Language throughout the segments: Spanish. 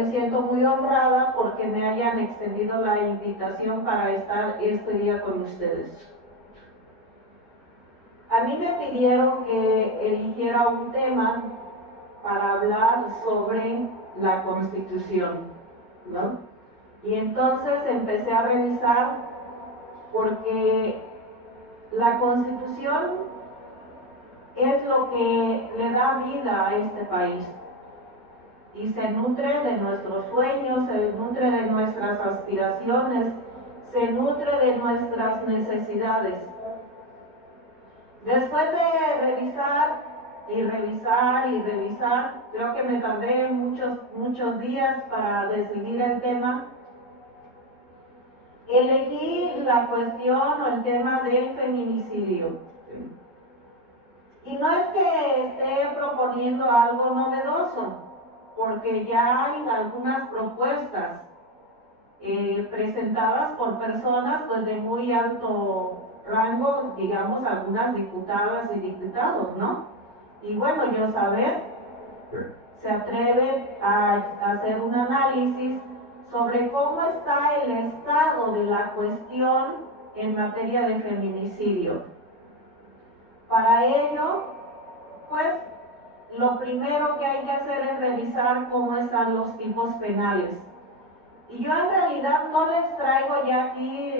me siento muy honrada porque me hayan extendido la invitación para estar este día con ustedes. A mí me pidieron que eligiera un tema para hablar sobre la Constitución, ¿no? Y entonces empecé a revisar porque la Constitución es lo que le da vida a este país y se nutre de nuestros sueños, se nutre de nuestras aspiraciones, se nutre de nuestras necesidades. Después de revisar y revisar y revisar, creo que me tardé muchos días para decidir el tema. Elegí la cuestión o el tema del feminicidio. Y no es que esté proponiendo algo novedoso, porque ya hay algunas propuestas presentadas por personas pues, de muy alto rango, digamos, algunas diputadas y diputados, ¿no? Y bueno, yo saber, se atreve a hacer un análisis sobre cómo está el estado de la cuestión en materia de feminicidio. Para ello, pues, lo primero que hay que hacer es revisar cómo están los tipos penales. Y yo en realidad no les traigo ya aquí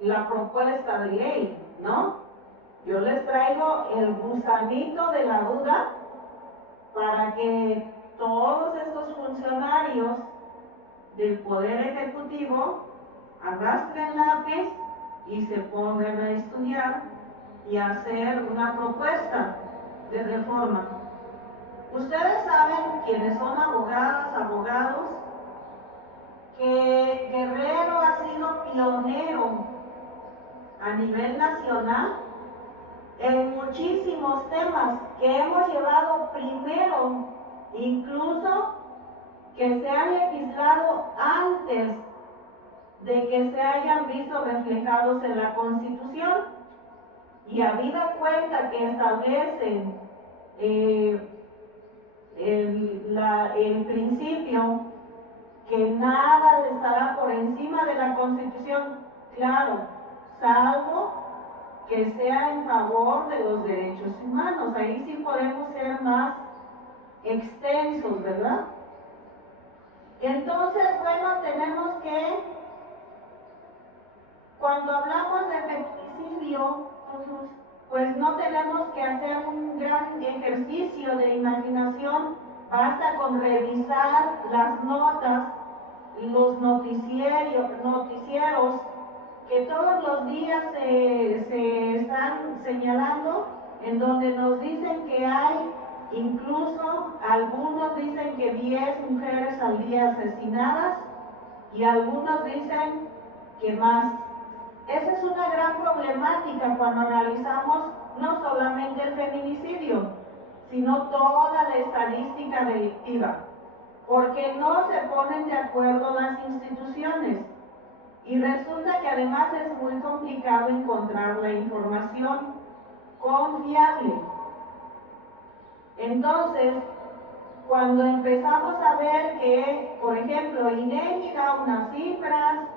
la propuesta de ley, ¿no? Yo les traigo el gusanito de la duda para que todos estos funcionarios del Poder Ejecutivo arrastren lápiz y se pongan a estudiar y hacer una propuesta de reforma. Ustedes saben, quienes son abogadas, abogados, que Guerrero ha sido pionero a nivel nacional en muchísimos temas que hemos llevado primero, incluso que se han legislado antes de que se hayan visto reflejados en la Constitución, y habida cuenta que establecen el principio que nada estará por encima de la Constitución, claro, salvo que sea en favor de los derechos humanos. Ahí sí podemos ser más extensos, ¿verdad? Entonces, bueno, tenemos que, cuando hablamos de feminicidio, pues no tenemos que hacer un gran ejercicio de imaginación, basta con revisar las notas y los noticieros que todos los días se están señalando, en donde nos dicen que hay, incluso algunos dicen que 10 mujeres al día asesinadas y algunos dicen que más. Esa es una gran problemática cuando analizamos no solamente el feminicidio, sino toda la estadística delictiva, porque no se ponen de acuerdo las instituciones. Y resulta que además es muy complicado encontrar la información confiable. Entonces, cuando empezamos a ver que, por ejemplo, INEGI da unas cifras,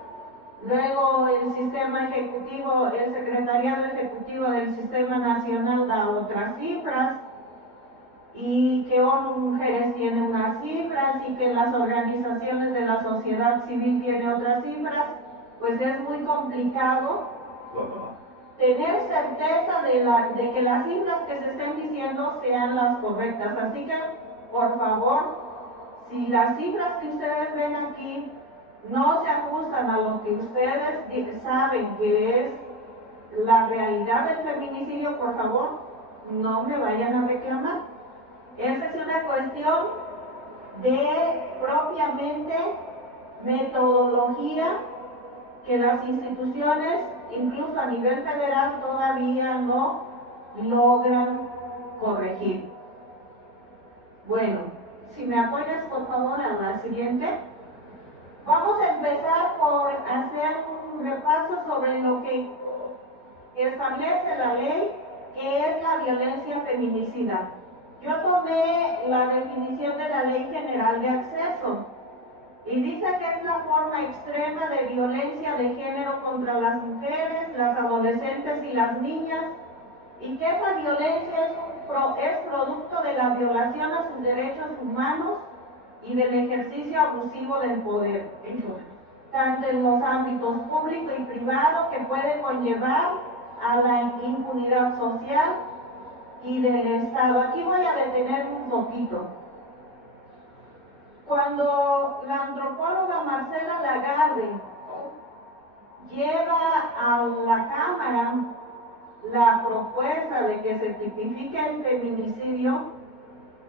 luego el sistema ejecutivo, el secretariado ejecutivo del Sistema Nacional da otras cifras, y que ONU Mujeres tiene unas cifras, y que las organizaciones de la sociedad civil tienen otras cifras, pues es muy complicado tener certeza de que las cifras que se estén diciendo sean las correctas. Así que, por favor, si las cifras que ustedes ven aquí no se ajustan a lo que ustedes saben que es la realidad del feminicidio, por favor, no me vayan a reclamar. Esa es una cuestión de propiamente metodología que las instituciones, incluso a nivel federal, todavía no logran corregir. Bueno, si me apoyas por favor a la siguiente. Vamos a empezar por hacer un repaso sobre lo que establece la ley, que es la violencia feminicida. Yo tomé la definición de la Ley General de Acceso y dice que es la forma extrema de violencia de género contra las mujeres, las adolescentes y las niñas, y que esa violencia es producto de la violación a sus derechos humanos y del ejercicio abusivo del poder, tanto en los ámbitos público y privado, que puede conllevar a la impunidad social y del Estado. Aquí voy a detenerme un poquito. Cuando la antropóloga Marcela Lagarde lleva a la Cámara la propuesta de que se tipifique el feminicidio,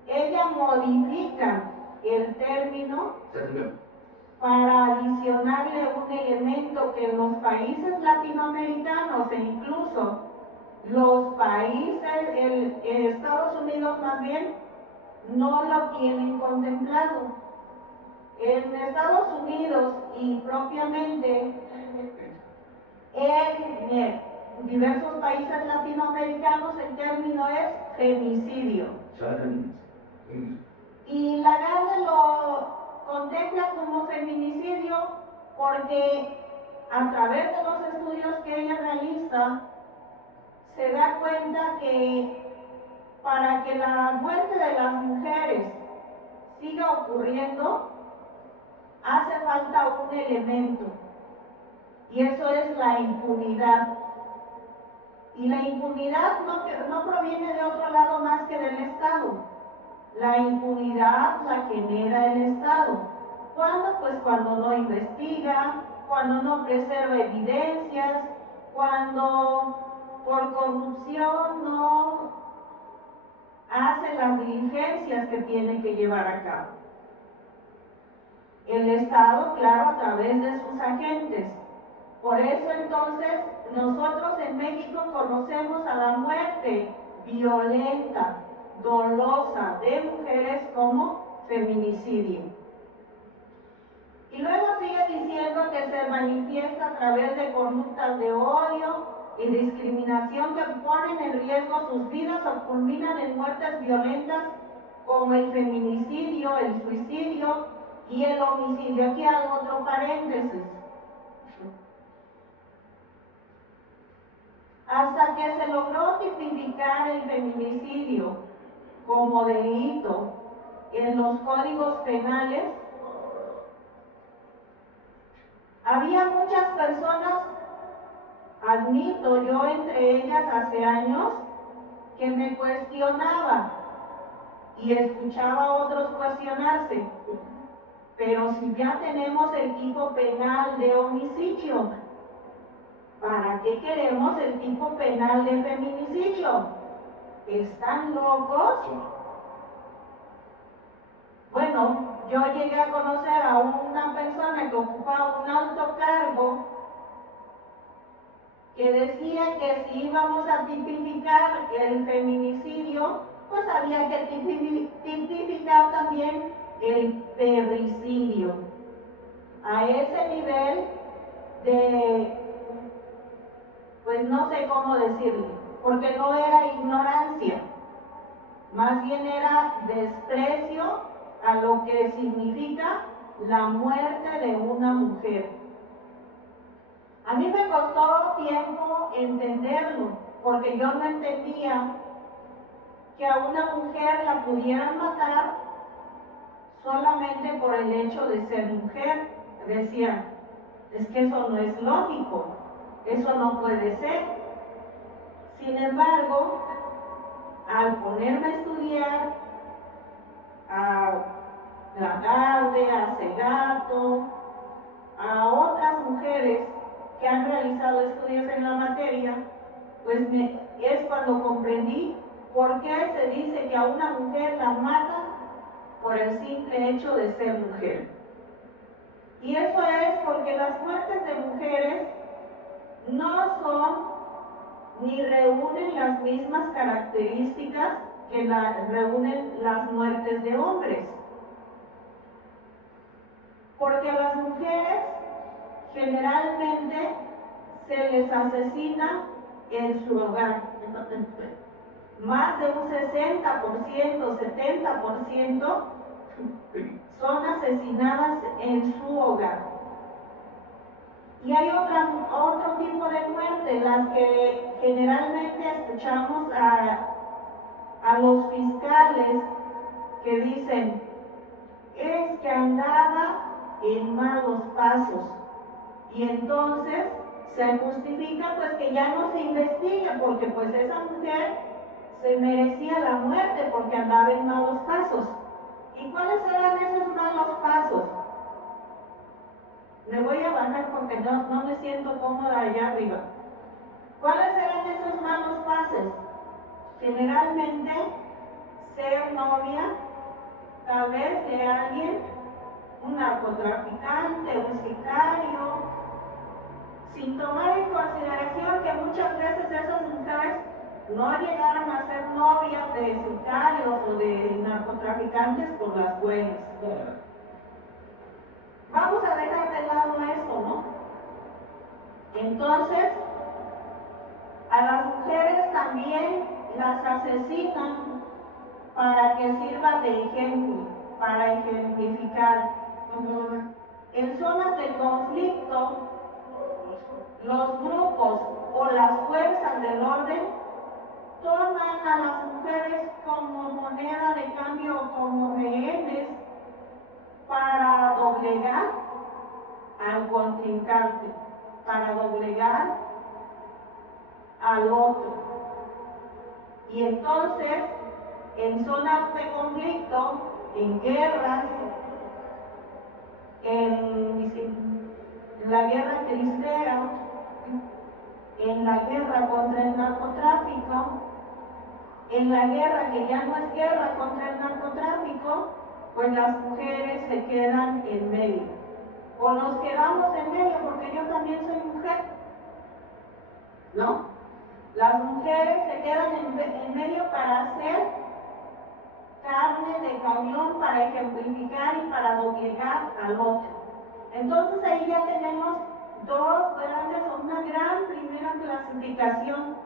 ella modifica el término para adicionarle un elemento que en los países latinoamericanos e incluso los países, Estados Unidos más bien, no lo tienen contemplado. En Estados Unidos y propiamente en diversos países latinoamericanos el término es femicidio. Y Lagarde lo contempla como feminicidio porque a través de los estudios que ella realiza se da cuenta que para que la muerte de las mujeres siga ocurriendo hace falta un elemento, y eso es la impunidad. Y la impunidad no proviene de otro lado más que del Estado. La impunidad la genera el Estado. ¿Cuándo? Pues cuando no investiga, cuando no preserva evidencias, cuando por corrupción no hace las diligencias que tiene que llevar a cabo. El Estado, claro, a través de sus agentes. Por eso entonces nosotros en México conocemos a la muerte violenta, dolosa de mujeres como feminicidio. Y luego sigue diciendo que se manifiesta a través de conductas de odio y discriminación que ponen en riesgo sus vidas o culminan en muertes violentas como el feminicidio, el suicidio y el homicidio. Aquí hago otro paréntesis. Hasta que se logró tipificar el feminicidio como delito en los códigos penales, había muchas personas, admito yo entre ellas hace años, que me cuestionaban y escuchaba a otros cuestionarse. Pero si ya tenemos el tipo penal de homicidio, ¿para qué queremos el tipo penal de feminicidio? ¿Están locos? Bueno, yo llegué a conocer a una persona que ocupaba un alto cargo que decía que si íbamos a tipificar el feminicidio, pues había que tipificar también el perricidio. A ese nivel de, pues no sé cómo decirlo, porque no era ignorancia, más bien era desprecio a lo que significa la muerte de una mujer. A mí me costó tiempo entenderlo, porque yo no entendía que a una mujer la pudieran matar solamente por el hecho de ser mujer. Decía, es que eso no es lógico, eso no puede ser. Sin embargo, al ponerme a estudiar a Lagarde, a Segato, a otras mujeres que han realizado estudios en la materia, pues es cuando comprendí por qué se dice que a una mujer la matan por el simple hecho de ser mujer. Y eso es porque las muertes de mujeres no son ni reúnen las mismas características que reúnen las muertes de hombres. Porque a las mujeres generalmente se les asesina en su hogar. más de un 60%, 70% son asesinadas en su hogar. Y hay otro tipo de muerte, las que generalmente escuchamos a los fiscales que dicen, es que andaba en malos pasos. Y entonces se justifica pues que ya no se investigue, porque pues esa mujer se merecía la muerte porque andaba en malos pasos. ¿Y cuáles eran esos malos pasos? Me voy a bajar porque no me siento cómoda allá arriba. ¿Cuáles eran esos malos pasos? Generalmente ser novia, tal vez de alguien, un narcotraficante, un sicario, sin tomar en consideración que muchas veces esas mujeres no llegaron a ser novias de sicarios o de narcotraficantes por las buenas. Vamos a dejar de lado eso, ¿no? Entonces, a las mujeres también las asesinan para que sirva de ejemplo, para ejemplificar. En zonas de conflicto, los grupos o las fuerzas del orden toman a las mujeres como moneda de cambio, como rehenes, para doblegar al contrincante, para doblegar al otro. Y entonces, en zonas de conflicto, en guerras, en la guerra cristera, en la guerra contra el narcotráfico, en la guerra que ya no es guerra contra el narcotráfico, pues las mujeres se quedan en medio. O nos quedamos en medio, porque yo también soy mujer, ¿no? Las mujeres se quedan en medio para hacer carne de cañón, para ejemplificar y para doblegar al otro. Entonces ahí ya tenemos una gran primera clasificación.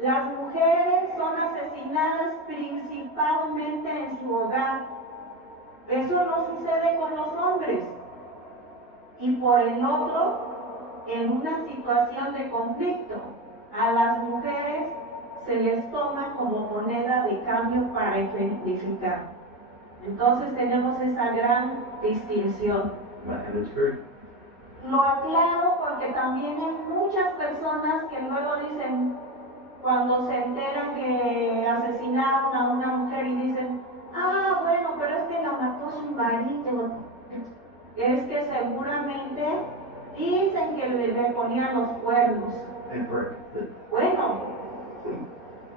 Las mujeres son asesinadas principalmente en su hogar. Eso no sucede con los hombres. Y por el otro, en una situación de conflicto, a las mujeres se les toma como moneda de cambio para ejemplificar. Entonces tenemos esa gran distinción. Lo aclaro porque también hay muchas personas que luego dicen, cuando se enteran que asesinaron a una mujer y dicen, ah, bueno, pero es que la mató su marido. Es que seguramente dicen que le ponían los cuernos. Bueno,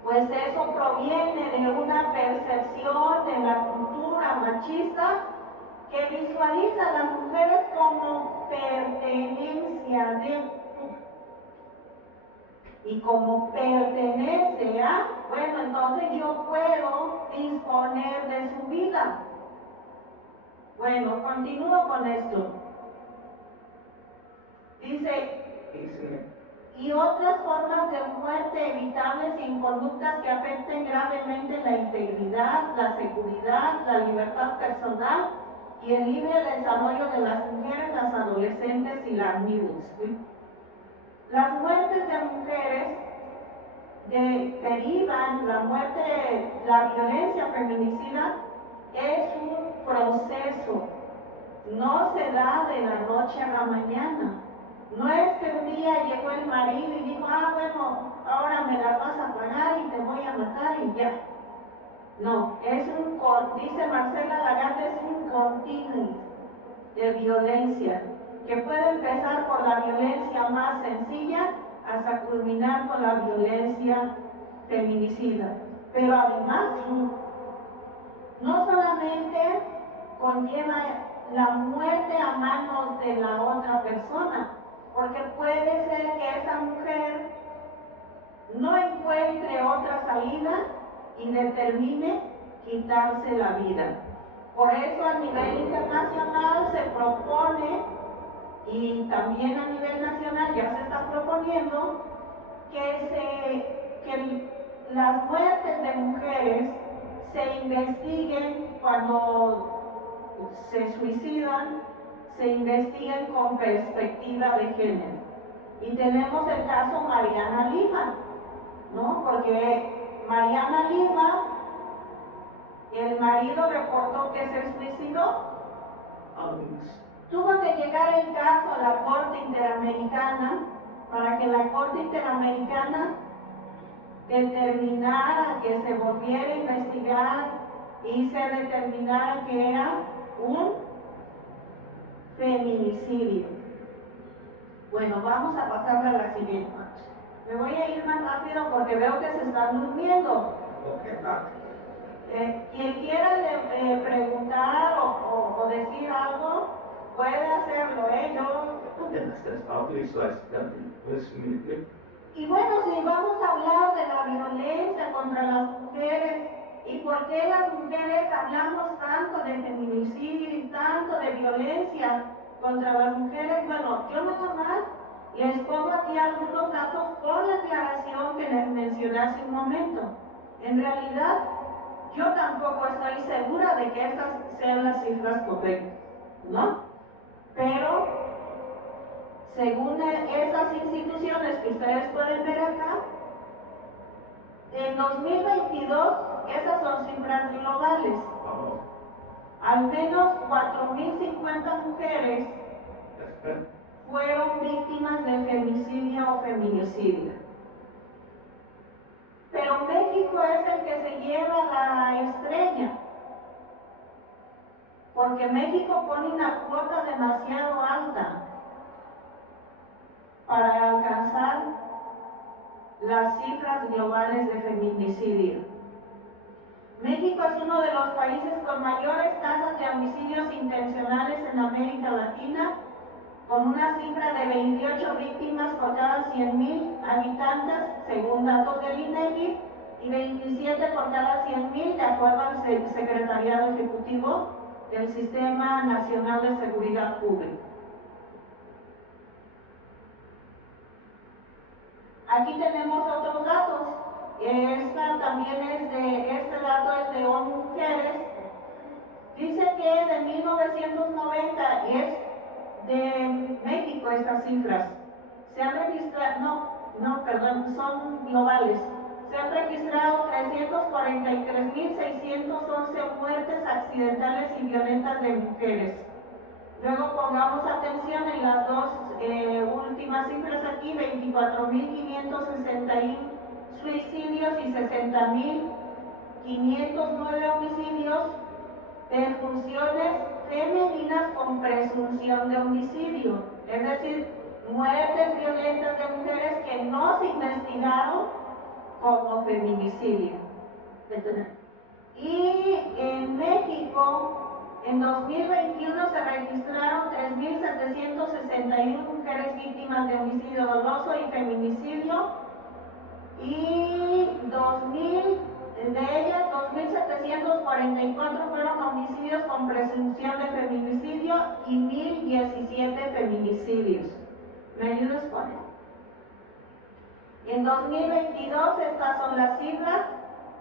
pues eso proviene de una percepción de la cultura machista que visualiza a las mujeres como pertenencia de, y como pertenece a, bueno, entonces yo puedo disponer de su vida. Bueno, continúo con esto. Dice, y otras formas de muerte evitables y en conductas que afecten gravemente la integridad, la seguridad, la libertad personal y el libre desarrollo de las mujeres, las adolescentes y las niñas. Las muertes de mujeres derivan, la violencia feminicida es un proceso, no se da de la noche a la mañana. No es que un día llegó el marido y dijo, ah, bueno, ahora me las vas a pagar y te voy a matar y ya. No, dice Marcela Lagarde, es un continuum de violencia, que puede empezar por la violencia más sencilla hasta culminar con la violencia feminicida. Pero además, no solamente conlleva la muerte a manos de la otra persona, porque puede ser que esa mujer no encuentre otra salida y determine quitarse la vida. Por eso a nivel internacional se propone, y también a nivel nacional ya se está proponiendo, que las muertes de mujeres se investiguen cuando se suicidan, se investiguen con perspectiva de género. Y tenemos el caso Mariana Lima, ¿no? Porque Mariana Lima, el marido reportó que se suicidó. Tuvo que llegar el caso a la Corte Interamericana para que la Corte Interamericana determinara que se volviera a investigar y se determinara que era un feminicidio. Bueno, vamos a pasar a la siguiente. Me voy a ir más rápido porque veo que se están durmiendo. Quien quiera preguntar o decir algo, puede hacerlo, Y bueno, si vamos a hablar de la violencia contra las mujeres y por qué las mujeres hablamos tanto de feminicidio y tanto de violencia contra las mujeres, bueno, yo nada más les pongo aquí algunos datos por la aclaración que les mencioné hace un momento. En realidad, yo tampoco estoy segura de que esas sean las cifras correctas, ¿no? Pero, según esas instituciones que ustedes pueden ver acá, en 2022, esas son cifras globales. Al menos 4.050 mujeres fueron víctimas de femicidio o feminicidio. Pero México es el que se lleva la estrella, porque México pone una cuota demasiado alta para alcanzar las cifras globales de feminicidio. México es uno de los países con mayores tasas de homicidios intencionales en América Latina, con una cifra de 28 víctimas por cada 100.000 habitantes, según datos del INEGI, y 27 por cada 100.000, de acuerdo al Secretariado Ejecutivo del Sistema Nacional de Seguridad Pública. Aquí tenemos otros datos. Este dato es de ONU Mujeres. Dice que de 1990, y es de México estas cifras, se han registrado, son globales. Se han registrado 343.611 muertes accidentales y violentas de mujeres. Luego pongamos atención en las dos últimas cifras aquí, 24.561 suicidios y 60.509 homicidios de funciones femeninas con presunción de homicidio, es decir, muertes violentas de mujeres que no se investigaron como feminicidio. Y en México, en 2021 se registraron 3.761 mujeres víctimas de homicidio doloso y feminicidio, y de ellas 2.744 fueron homicidios con presunción de feminicidio y 1.017 feminicidios. ¿Me ayudas con eso? En 2022 estas son las cifras: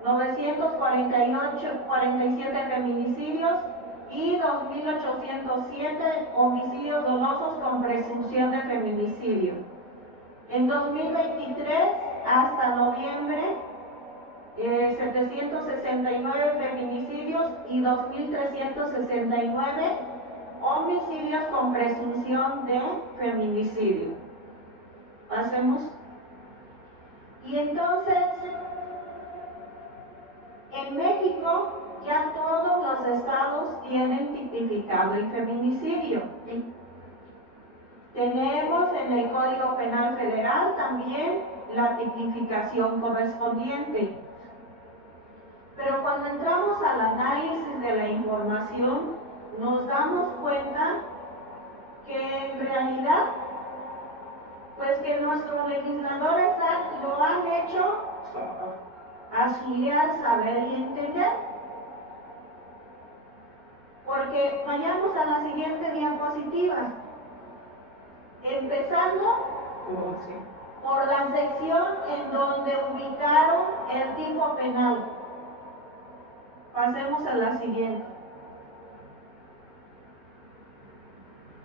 947 feminicidios y 2.807 homicidios dolosos con presunción de feminicidio. En 2023, hasta noviembre, 769 feminicidios y 2.369 homicidios con presunción de feminicidio. Pasemos. Y entonces, en México ya todos los estados tienen tipificado el feminicidio. Tenemos en el Código Penal Federal también la tipificación correspondiente. Pero cuando entramos al análisis de la información, nos damos cuenta que en realidad, pues que nuestros legisladores lo han hecho a su leal saber y entender. Porque vayamos a la siguiente diapositiva. Empezando por la sección en donde ubicaron el tipo penal. Pasemos a la siguiente.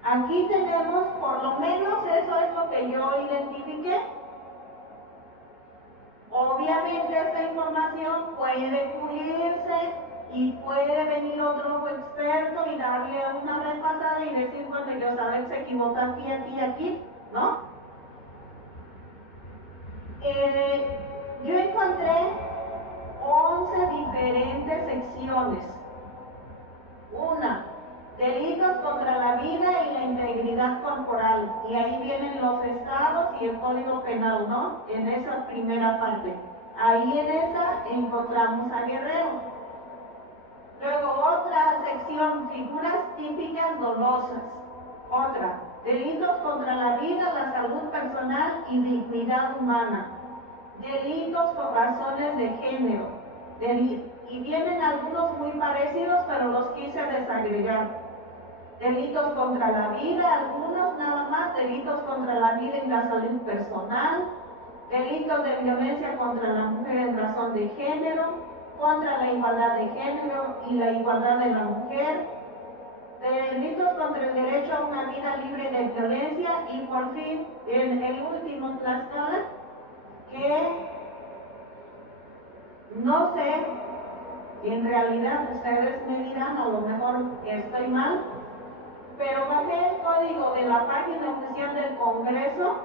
Aquí tenemos, por lo menos eso es lo que yo identifiqué. Obviamente esta información puede pulirse y puede venir otro experto y darle una repasada y decir, bueno, yo sabes, se equivocó aquí, aquí, aquí, ¿no? Yo encontré 11 diferentes secciones. Una, delitos contra la vida y la integridad corporal. Y ahí vienen los estados y el código penal, ¿no? En esa primera parte. Ahí en esa encontramos a Guerrero. Luego otra sección, figuras típicas dolosas. Otra, delitos contra la vida, la salud personal y dignidad humana. Delitos por razones de género. Y vienen algunos muy parecidos, pero los quise desagregar. Delitos contra la vida, algunos nada más, delitos contra la vida y la salud personal, delitos de violencia contra la mujer en razón de género, contra la igualdad de género y la igualdad de la mujer, delitos contra el derecho a una vida libre de violencia y por fin, en el último Tlaxcala, que no sé, en realidad ustedes me dirán, a lo mejor estoy mal, pero bajé el código de la página oficial del Congreso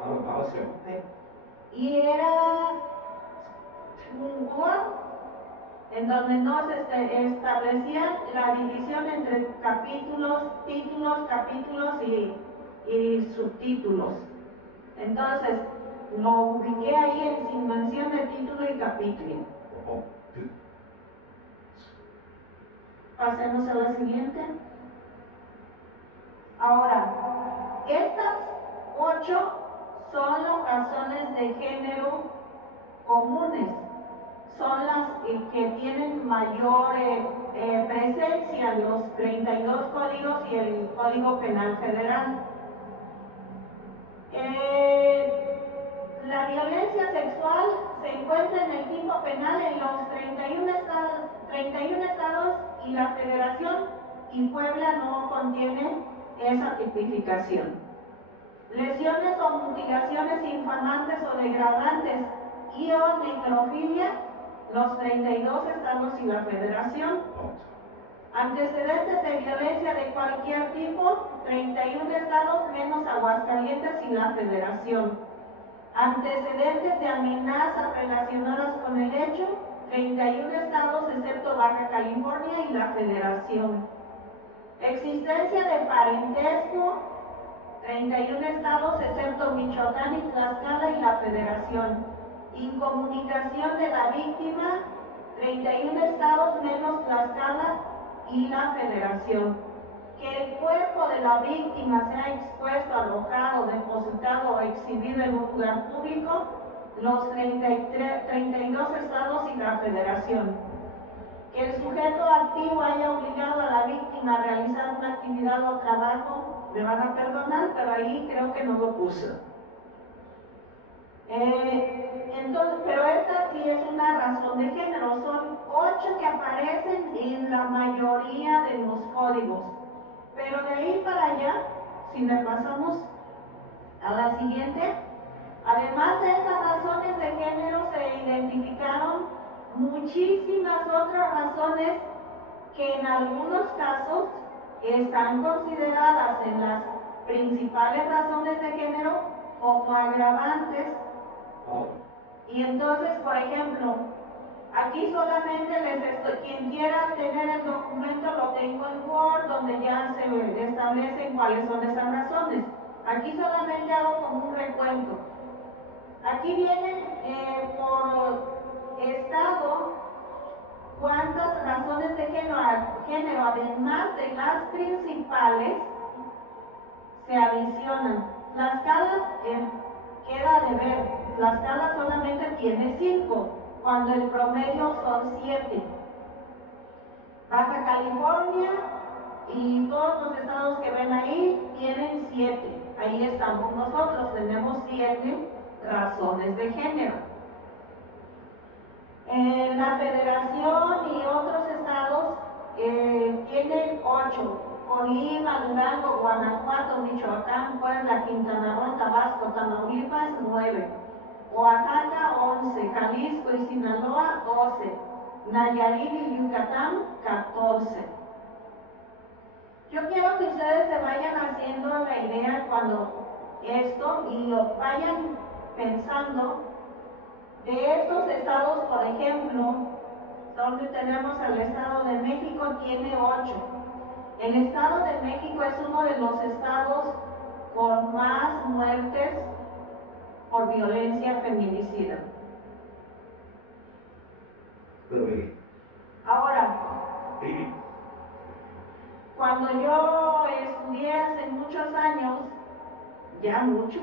y era un Word en donde no se establecía la división entre capítulos, títulos, capítulos y subtítulos. Entonces, lo ubiqué ahí sin mención de título y capítulo. Pasemos a la siguiente. Ahora, estas 8 son las razones de género comunes. Son las que tienen mayor presencia en los 32 códigos y el Código Penal Federal. La violencia sexual se encuentra en el tipo penal en los 31 estados y la Federación, y Puebla no contiene esa tipificación. Lesiones o mutilaciones infamantes o degradantes y o necrofilia, los 32 estados y la Federación. Antecedentes de violencia de cualquier tipo, 31 estados menos Aguascalientes y la Federación. Antecedentes de amenazas relacionadas con el hecho, 31 estados excepto Baja California y la Federación. Existencia de parentesco, 31 estados excepto Michoacán y Tlaxcala y la Federación. Incomunicación de la víctima, 31 estados menos Tlaxcala y la Federación. Que el cuerpo de la víctima sea expuesto, arrojado, depositado o exhibido en un lugar público, los 32 estados y la Federación. Que el sujeto activo haya obligado a la víctima a realizar una actividad o trabajo, me van a perdonar, pero ahí creo que no lo puse. Entonces, pero esta sí es una razón de género, son 8 que aparecen en la mayoría de los códigos. Pero de ahí para allá, si me pasamos a la siguiente, además de esas razones de género se identificaron muchísimas otras razones que en algunos casos están consideradas en las principales razones de género como agravantes. Y entonces, por ejemplo, aquí solamente quien quiera tener el documento lo tengo en Word, donde ya se establecen cuáles son esas razones. Aquí solamente hago como un recuento. Aquí vienen por estado cuántas razones de género, además de las principales, se adicionan. Tlaxcala queda de ver. Tlaxcala solamente tiene 5, cuando el promedio son 7. Baja California y todos los estados que ven ahí tienen 7. Ahí estamos nosotros, tenemos 7 razones de género. La Federación y otros estados tienen 8. Colima, Durango, Guanajuato, Michoacán, Puebla, Quintana Roo, Tabasco, Tamaulipas, 9. Oaxaca, 11. Jalisco y Sinaloa, 12. Nayarit y Yucatán, 14. Yo quiero que ustedes se vayan haciendo la idea cuando esto y lo vayan pensando de estos estados, por ejemplo, donde tenemos el Estado de México, tiene 8. El Estado de México es uno de los estados con más muertes por violencia feminicida. Ahora, cuando yo estudié hace muchos años, ya muchos,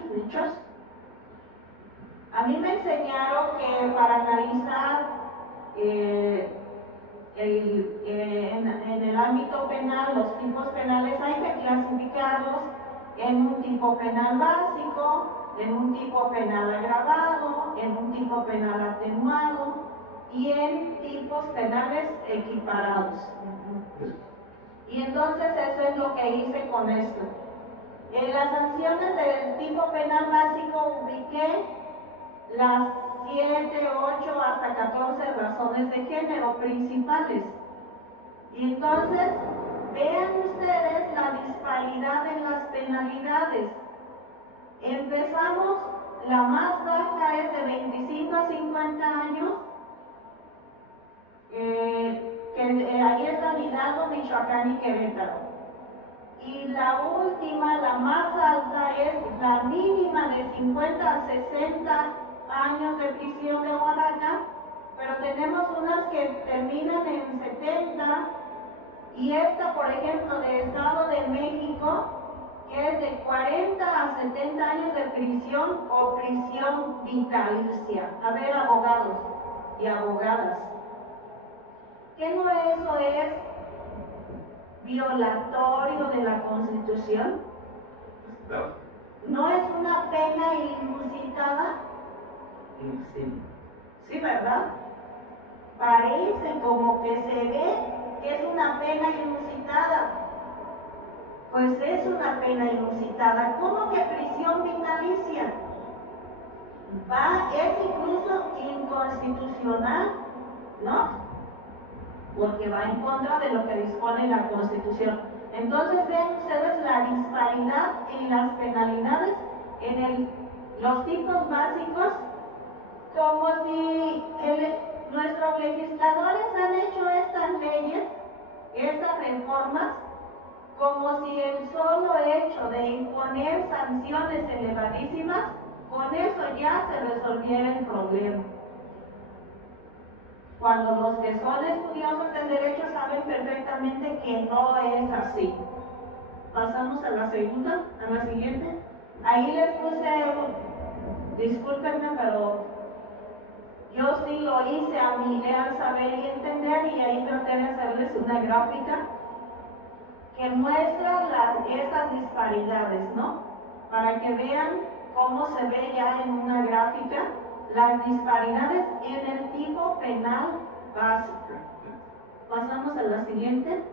a mí me enseñaron que para analizar en el ámbito penal, los tipos penales hay que clasificarlos en un tipo penal básico, en un tipo penal agravado, en un tipo penal atenuado y en tipos penales equiparados. Y entonces eso es lo que hice con esto. En las sanciones del tipo penal básico ubiqué las 7, 8 hasta 14 razones de género principales. Y entonces, vean ustedes la disparidad en las penalidades. Empezamos, la más baja es de 25 a 50 años, ahí están Hidalgo, Michoacán y Querétaro. Y la última, la más alta, es la mínima de 50 a 60 años de prisión de Oaxaca, pero tenemos unas que terminan en 70, y esta, por ejemplo, de Estado de México, que es de 40 a 70 años de prisión o prisión vitalicia. A ver, abogados y abogadas, ¿qué no eso es violatorio de la Constitución? ¿No es una pena inusitada? Sí, ¿verdad? Parece como que se ve que es una pena inusitada. Pues es una pena inusitada. ¿Cómo que prisión vitalicia? Es incluso inconstitucional, ¿no? Porque va en contra de lo que dispone la Constitución. Entonces vean ustedes la disparidad en las penalidades en los tipos básicos, como si nuestros legisladores han hecho estas leyes, estas reformas, como si el solo hecho de imponer sanciones elevadísimas, con eso ya se resolviera el problema. Cuando los que son estudiosos del derecho saben perfectamente que no es así. Pasamos a la segunda, a la siguiente. Ahí les puse, discúlpenme, pero yo sí lo hice a mi al saber y entender, y ahí traté de hacerles una gráfica que muestra estas disparidades, ¿no? Para que vean cómo se ve ya en una gráfica las disparidades en el tipo penal básico. Pasamos a la siguiente.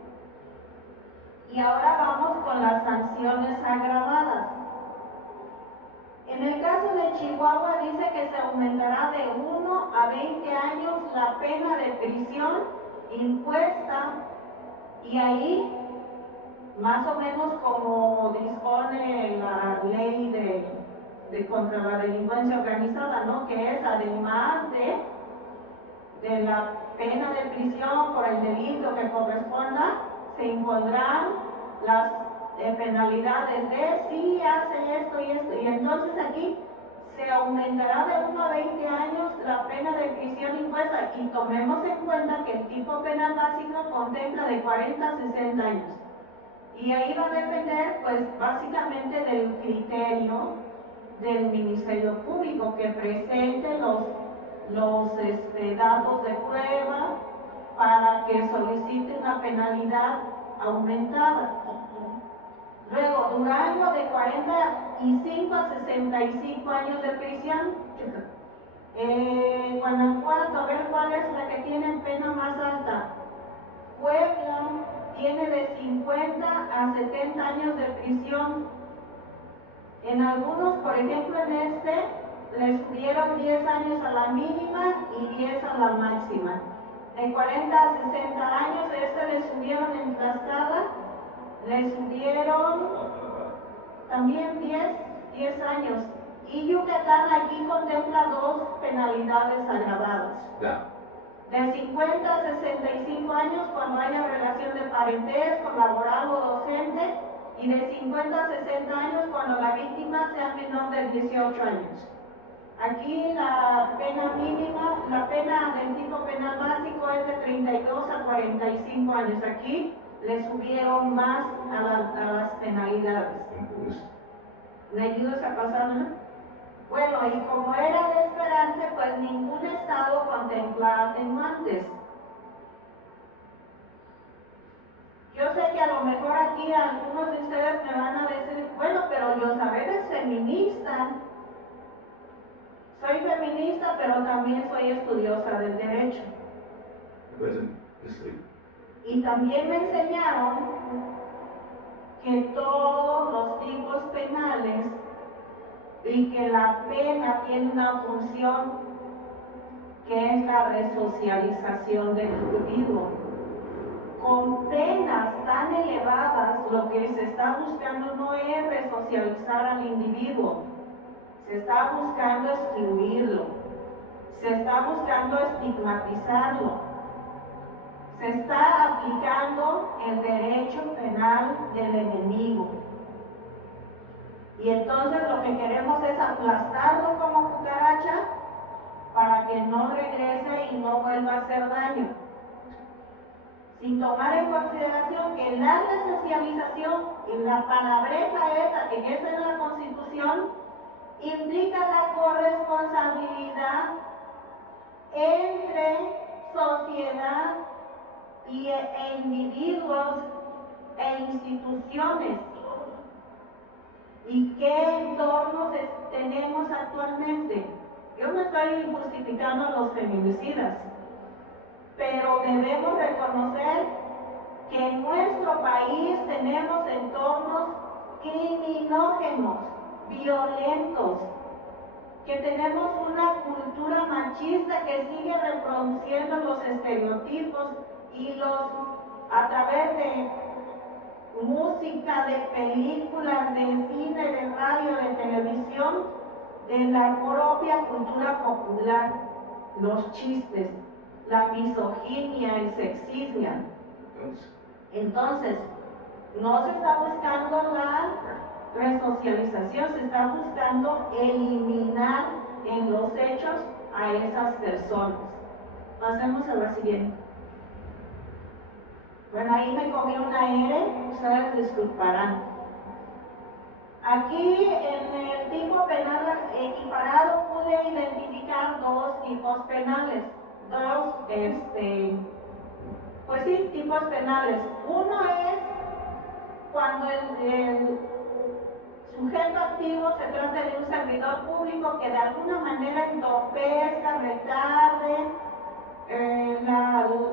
Y ahora vamos con las sanciones agravadas. En el caso de Chihuahua dice que se aumentará de 1 a 20 años la pena de prisión impuesta, y ahí, más o menos como dispone la ley de contra la delincuencia organizada, ¿no? Que es además de la pena de prisión por el delito que corresponda, se impondrán las penalidades de si hace esto y esto, y entonces aquí se aumentará de 1 a 20 años la pena de prisión impuesta, y tomemos en cuenta que el tipo penal básico contempla de 40 a 60 años. Y ahí va a depender, pues, básicamente del criterio del Ministerio Público, que presente los datos de prueba para que solicite una penalidad aumentada. Luego, Durango de 45 a 65 años de prisión. Guanajuato, a ver cuál es la que tiene pena más alta. Puebla tiene de 50 a 70 años de prisión. En algunos, por ejemplo en este, le subieron 10 años a la mínima y 10 a la máxima. De 40 a 60 años, este le subieron en Tlaxcala, le subieron también 10 años. Y Yucatán aquí contempla 2 penalidades agravadas. De 50 a 65 años cuando haya relación de parentesco, laboral o docente, y de 50 a 60 años cuando la víctima sea menor de 18 años. Aquí la pena mínima, la pena del tipo penal básico es de 32 a 45 años. Aquí le subieron más a las penalidades. ¿Me ayudas a pasarla? Bueno, y como era de esperarse, pues ningún estado contempla atenuantes. Yo sé que a lo mejor aquí algunos de ustedes me van a decir, bueno, pero Yosabel es feminista. Soy feminista, pero también soy estudiosa del derecho. Y también me enseñaron que todos los tipos penales y que la pena tiene una función que es la resocialización del individuo. Con penas tan elevadas, lo que se está buscando no es resocializar al individuo, se está buscando excluirlo, se está buscando estigmatizarlo, se está aplicando el derecho penal del enemigo. Y entonces lo que queremos es aplastarlo como cucaracha para que no regrese y no vuelva a hacer daño. Sin tomar en consideración que la resocialización y la palabreja esa que está en la Constitución implica la corresponsabilidad entre sociedad e individuos e instituciones. ¿Y qué entornos tenemos actualmente? Yo no estoy justificando a los feminicidas, pero debemos reconocer que en nuestro país tenemos entornos criminógenos, violentos, que tenemos una cultura machista que sigue reproduciendo los estereotipos y a través de música, de películas, de cine, de radio, de televisión, de la propia cultura popular, los chistes, la misoginia, el sexismo. Entonces, no se está buscando la resocialización, se está buscando eliminar en los hechos a esas personas. Pasemos a la siguiente. Bueno, ahí me comí una R, ustedes disculparán. Aquí en el tipo penal equiparado pude identificar 2 tipos penales. Pues sí, tipos penales. Uno es cuando el sujeto activo se trata de un servidor público que de alguna manera entorpezca, retarde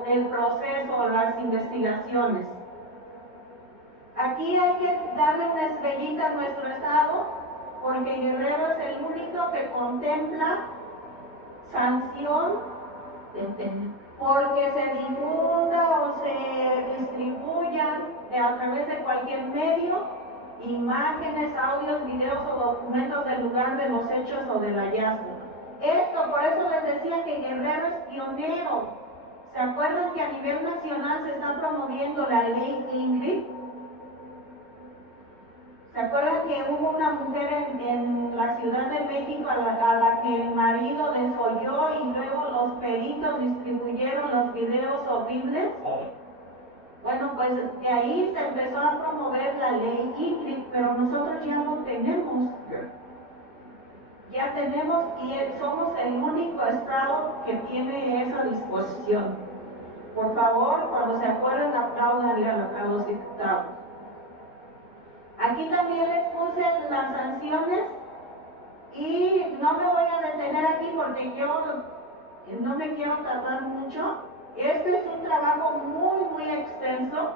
el proceso, las investigaciones. Aquí hay que darle una estrellita a nuestro estado, porque Guerrero es el único que contempla sanción porque se difunda o se distribuyan a través de cualquier medio imágenes, audios, videos o documentos del lugar de los hechos o del hallazgo. Esto, por eso les decía que Guerrero es pionero. ¿Se acuerdan que a nivel nacional se está promoviendo la ley Ingrid? ¿Se acuerdan que hubo una mujer en la Ciudad de México a la que el marido desolló y luego los peritos distribuyeron los videos horribles? Bueno, pues de ahí se empezó a promover la ley Ingrid, pero nosotros ya lo tenemos. Ya tenemos y somos el único estado que tiene esa disposición. Por favor, cuando se acuerden, apláudanle a los diputados. Aquí también les puse las sanciones y no me voy a detener aquí porque yo no me quiero tardar mucho. Este es un trabajo muy extenso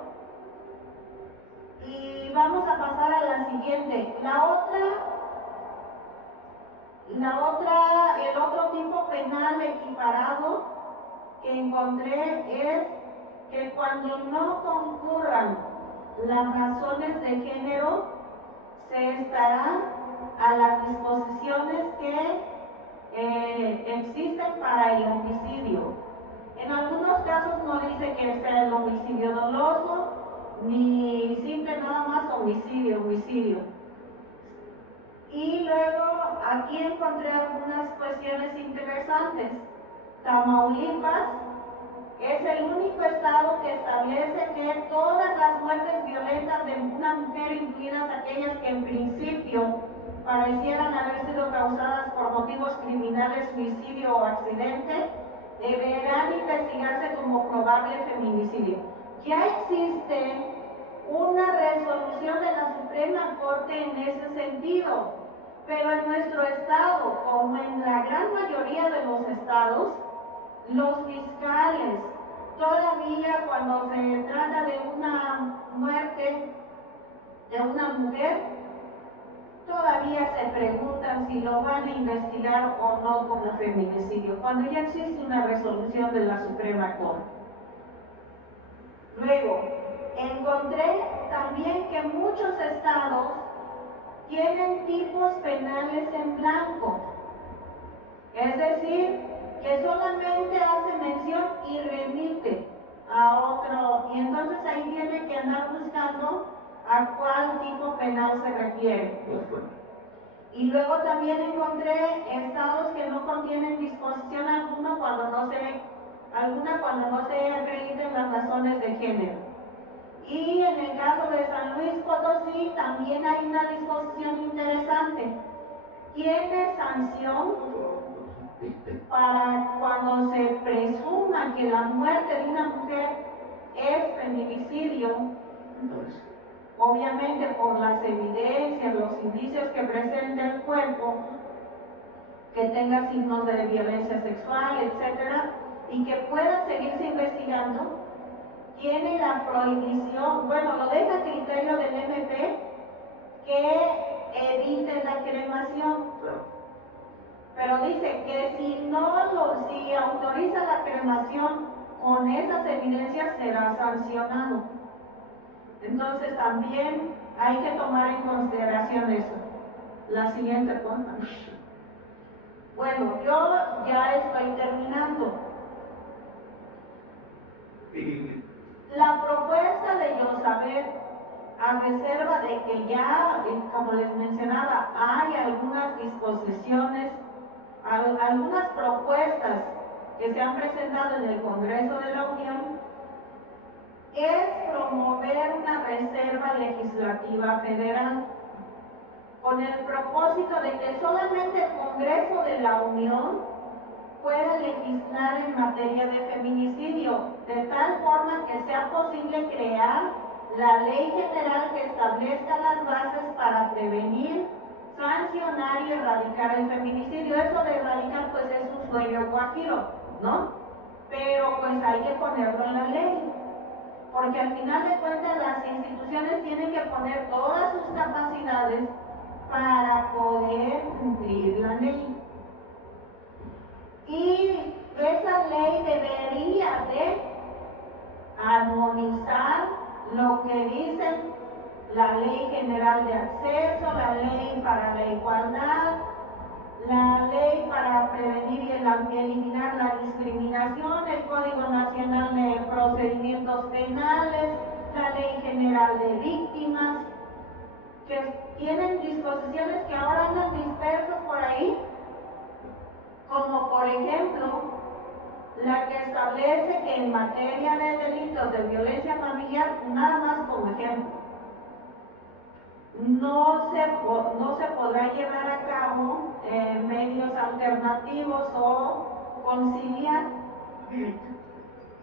y vamos a pasar a la siguiente. El otro tipo penal equiparado que encontré es que cuando no concurran las razones de género, se estará a las disposiciones que existen para el homicidio. En algunos casos no dice que sea el homicidio doloso, ni simple nada más homicidio. Y luego aquí encontré algunas cuestiones interesantes. Tamaulipas es el único estado que establece que todas las muertes violentas de una mujer, incluidas aquellas que en principio parecieran haber sido causadas por motivos criminales, suicidio o accidente, deberán investigarse como probable feminicidio. Ya existe una resolución de la Suprema Corte en ese sentido, pero en nuestro estado, como en la gran mayoría de los estados, los fiscales todavía cuando se trata de una muerte de una mujer, todavía se preguntan si lo van a investigar o no como feminicidio, cuando ya existe una resolución de la Suprema Corte. Luego, encontré también que muchos estados tienen tipos penales en blanco, es decir, que solamente hace mención y remite a otro, y entonces ahí tiene que andar buscando a cuál tipo penal se refiere. Y luego también encontré estados que no contienen disposición alguna cuando no se acrediten las razones de género. Y en el caso de San Luis Potosí también hay una disposición interesante. Tiene sanción para cuando se presuma que la muerte de una mujer es feminicidio, obviamente por las evidencias, los indicios que presenta el cuerpo, que tenga signos de violencia sexual, etcétera, y que pueda seguirse investigando, tiene la prohibición, bueno, lo deja a criterio del MP, que evite la cremación. Pero dice que si autoriza la cremación con esas evidencias será sancionado. Entonces también hay que tomar en consideración eso. La siguiente, por favor. Bueno, yo ya estoy terminando. La propuesta de Yosabet, a reserva de que ya, como les mencionaba, hay algunas disposiciones, algunas propuestas que se han presentado en el Congreso de la Unión, es promover una reserva legislativa federal con el propósito de que solamente el Congreso de la Unión pueda legislar en materia de feminicidio, de tal forma que sea posible crear la ley general que establezca las bases para prevenir, sancionar y erradicar el feminicidio. Eso de erradicar pues es un sueño guajiro, ¿no? Pero pues hay que ponerlo en la ley, porque al final de cuentas las instituciones tienen que poner todas sus capacidades para poder cumplir la ley. Y esa ley debería de armonizar lo que dicen la Ley General de Acceso, la Ley para la Igualdad, la Ley para prevenir y eliminar la discriminación, el Código Nacional de Procedimientos Penales, la Ley General de Víctimas, que tienen disposiciones que ahora andan dispersas por ahí, como por ejemplo la que establece que en materia de delitos de violencia familiar, nada más como ejemplo, no se podrá llevar a cabo medios alternativos o conciliar,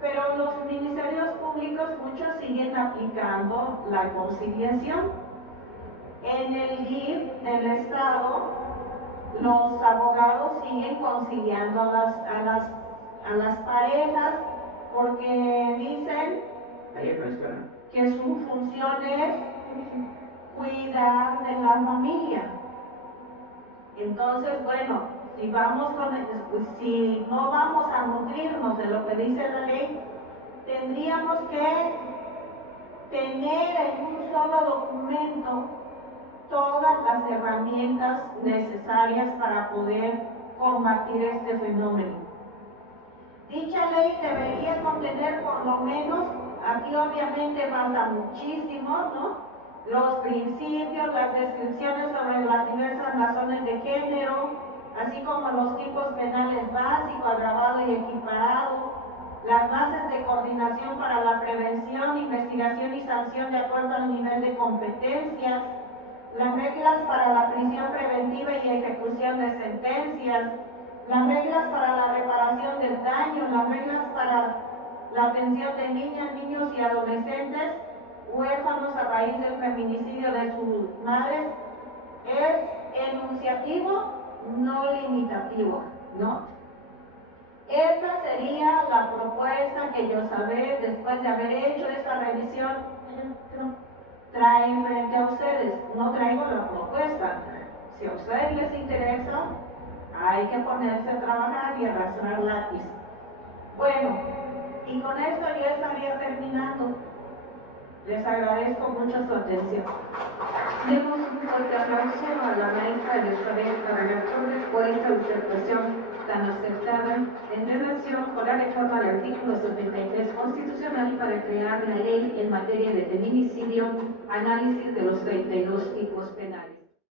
pero los ministerios públicos muchos siguen aplicando la conciliación. En el DIF del Estado, los abogados siguen conciliando a las parejas porque dicen que su función es cuidar de la familia. Entonces, bueno, si no vamos a nutrirnos de lo que dice la ley, tendríamos que tener en un solo documento todas las herramientas necesarias para poder combatir este fenómeno. Dicha ley debería contener por lo menos, aquí obviamente falta muchísimo, ¿no? Los principios, las descripciones sobre las diversas razones de género, así como los tipos penales básico, agravado y equiparado, las bases de coordinación para la prevención, investigación y sanción de acuerdo al nivel de competencias, las reglas para la prisión preventiva y ejecución de sentencias, las reglas para la reparación del daño, las reglas para la atención de niñas, niños y adolescentes huérfanos a raíz del feminicidio de sus madres, es enunciativo, no limitativo, ¿no? Esa sería la propuesta que yo sabré después de haber hecho esta revisión. Traen frente a ustedes, no traigo la propuesta. Si a ustedes les interesa, hay que ponerse a trabajar y arrastrar lápiz. Bueno, y con esto yo estaría terminando. Les agradezco mucho su atención. Demos un fuerte aplauso a la maestra Elizabeth Carrera Torres por esta disertación tan acertada en relación con la reforma del artículo 73 constitucional para crear la ley en materia de feminicidio, análisis de los 32 tipos penales.